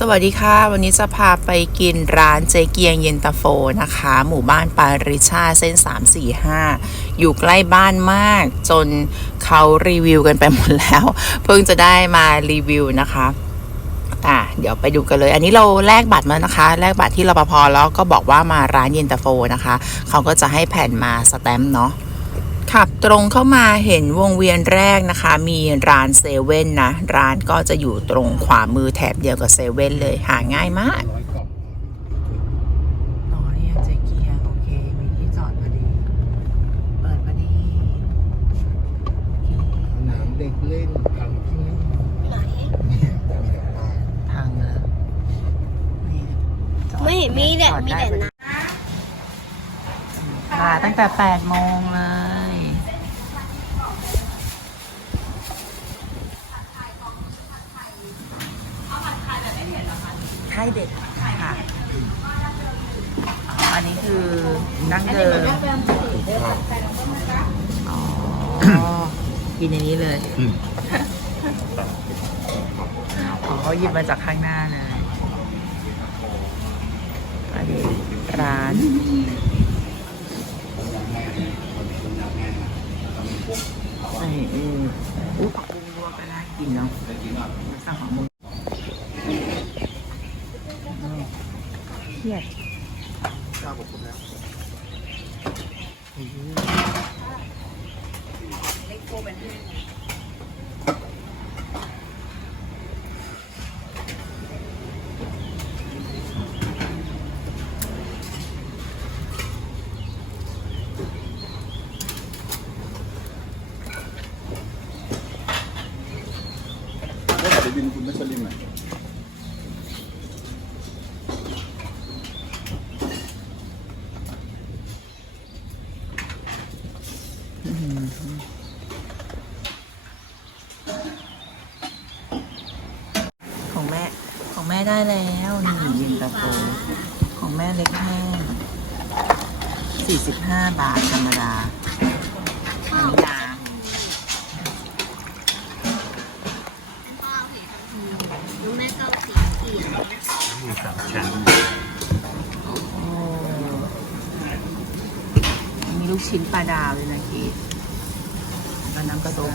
สวัสดีค่ะ วันนี้จะพาไปกินร้านเจเกียงเย็นตาโฟนะคะ หมู่บ้านปาริชาเส้น 345 อยู่ใกล้บ้านมาก จนเขารีวิวกันไปหมดแล้ว เพิ่งจะได้มารีวิวนะคะอะเดี๋ยวไปดูกันเลย อันนี้เราแลกบัตรมานะคะ แลกบัตรที่รปภแล้วก็บอกว่ามาร้านเย็นตาโฟนะคะ เขาก็จะให้แผ่นมาสแตมป์เนาะ ขับตรงเข้ามาเห็นวงเวียนแรกนะคะ มีร้านเซเว่นนะ ร้านก็จะอยู่ตรงขวามือแถบเดียวกับเซเว่นเลย หาง่ายมากร้อยกล่องอ๋อเนี่ยเจเกียร์โอเคมีที่จอดพอดีเปิดพอดีสนามเด็กเล่นทางที่นี่ไหนเนี่ยจะมีแต่ป้ายทางเลยนี่จอดไม่เห็นมีแต่จอดมีได้แต่พอดีน้มาตั้งแต่8โมงเลย ไข่เด็ดค่ะ อันนี้คือดั้งเดิมอ๋อกินในนี้เลยอืมอ๋อเขาหยิบมาจากข้างหน้าเลยอันนี้ร้านใส่เอออุ๊ยผักบุ้งลวกก็น่ากินเนาะสั่งของ ครียดข้าวผมคุณแล้วก็ขอไปบินคุณไม่สลิมอะของแม่ ของแม่ ได้แล้วนี่เย็นตาโฟของแม่เล็กแห้งสี่สิบห้าบาทธรรมดาอันนี้ยางำแม่ก็เอาสีเขียวมีสามชั้นโอ้มีลูกชิ้นปลาดาวเลยนะกีดแล้วน้ำกระต้ม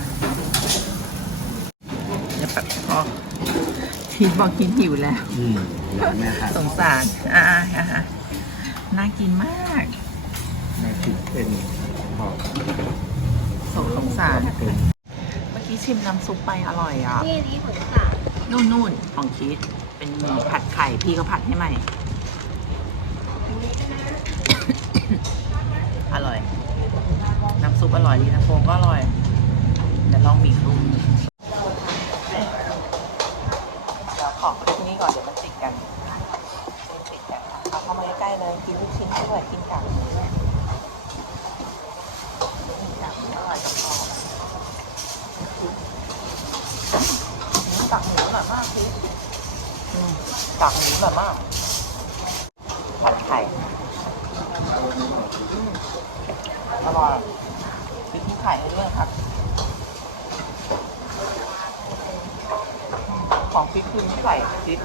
เดี๋ยวแบบพอ ทีบอกกินหิวแล้ว อืมร้านแม่ครับสงสาร อ่าอ่าอ่าน่ากินมากแม่คิดเป็นบอกสงสงสาร เป็นเมื่อกี้ชิมน้ำซุปไปอร่อยอะ นี่นี่ของสามนู่นนู่นของชีสเป็นหมี่ผัดไข่พี่เขาผัดให้ใหม่ อร่อย น้ำซุปอร่อยดีนะโฟงก็อร่อยเดี๋ยวลองหมี่คลุมเขอที่นี่ก่อนเดี๋ยวมันติดกันติดกันเอาเข้ามาใกล้ๆเลยกินลูกชิ้นด้วยกินกับกับอร่อยกับพอตักหมูอร่อยมากพี่อืตักหมูอร่อยมากผัดไข่อร่อยพริกไข่ให้ด้วยครับ ของ พริกคือไม่ใส่พริก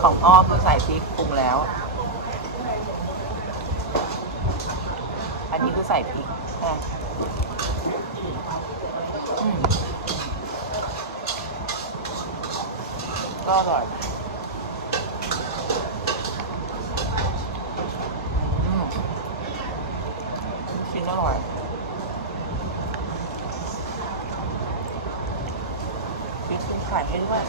ของอ้อคือใส่พริกปรุงแล้ว อันนี้คือใส่พริกอะอืมก็อร่อยอืมชิ้นอร่อย พริกคือไข่ให้ด้วย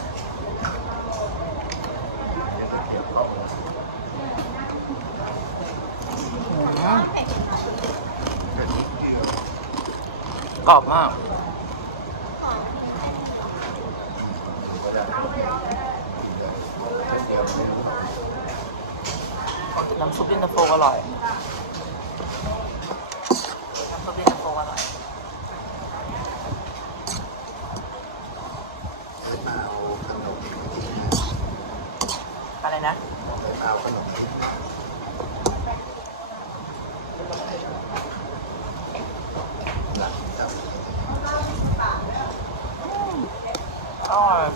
กรอบมาก น้ำซุปเย็นตาโฟอร่อย น้ำซุปเย็นตาโฟอร่อย นอร่ออน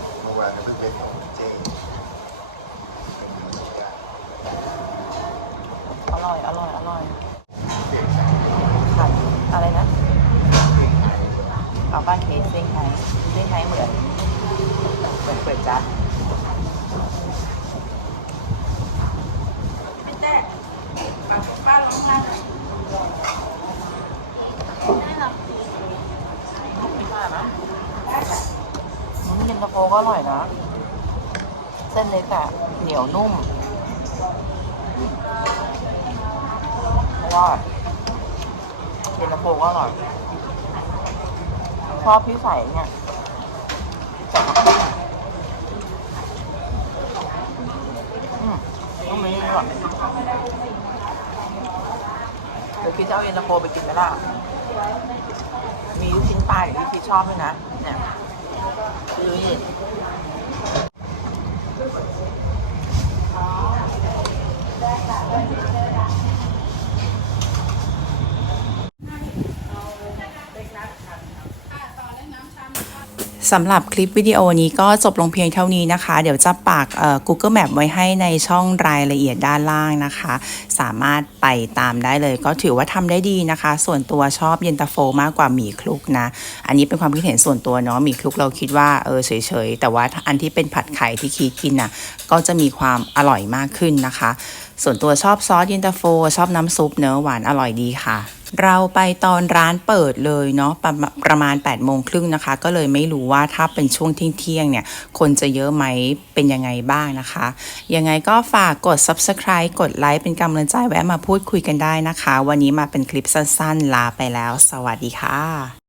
เอร่อย อร่อย อร่อยผัดอะไรนะเอาบ้านเคเซิงไฮ้เซี่งไฮ้เหมือนเหมือนเปิดจัด ไม่ใช่นะอืมเย็นตาโฟก็อร่อยนะ เส้นเล็กอะเหนียวนุ่มเพราะว่าเย็นตาโฟก็อร่อยชอบพี่ใส่เนี่ยใส่ผักบุ้งอืม ต้องมีนี่ด้วยเดี๋ยวคิดจะเอาเย็นตาโฟไปกินไหมล่ะมีลูกชิ้นปลาอย่างที่คิดชอบด้วยนะ เนี่ยดูนี่ สำหรับคลิปวิดีโอนี้ก็จบลงเพียงเท่านี้นะคะ เดี๋ยวจะปัก Google Map ไว้ให้ในช่องรายละเอียดด้านล่างนะคะ สามารถไปตามได้เลย ก็ถือว่าทำได้ดีนะคะ ส่วนตัวชอบเย็นตาโฟมากกว่าหมี่คลุกนะ อันนี้เป็นความคิดเห็นส่วนตัวเนาะหมี่คลุกเราคิดว่าเออเฉยๆ แต่ว่าอันที่เป็นผัดไข่ที่คีกินน่ะก็จะมีความอร่อยมากขึ้นนะคะ ส่วนตัวชอบซอสเย็นตาโฟ ชอบน้ำซุปเนื้อหวานอร่อยดีค่ะ เราไปตอนร้านเปิดเลยเนาะประมาณประมาณ8ปดโมงครึ่งนะคะ ก็เลยไม่รู้ว่าถ้าเป็นช่วงเที่ยงเนี่ย คนจะเยอะไหมเป็นยังไงบ้างนะคะ ยังไงก็ฝากกด subscribe กดไลค์เป็นกำลังใจแวะมาพูดคุยกันได้นะคะ วันนี้มาเป็นคลิปสั้นๆ ลาไปแล้ว สวัสดีค่ะ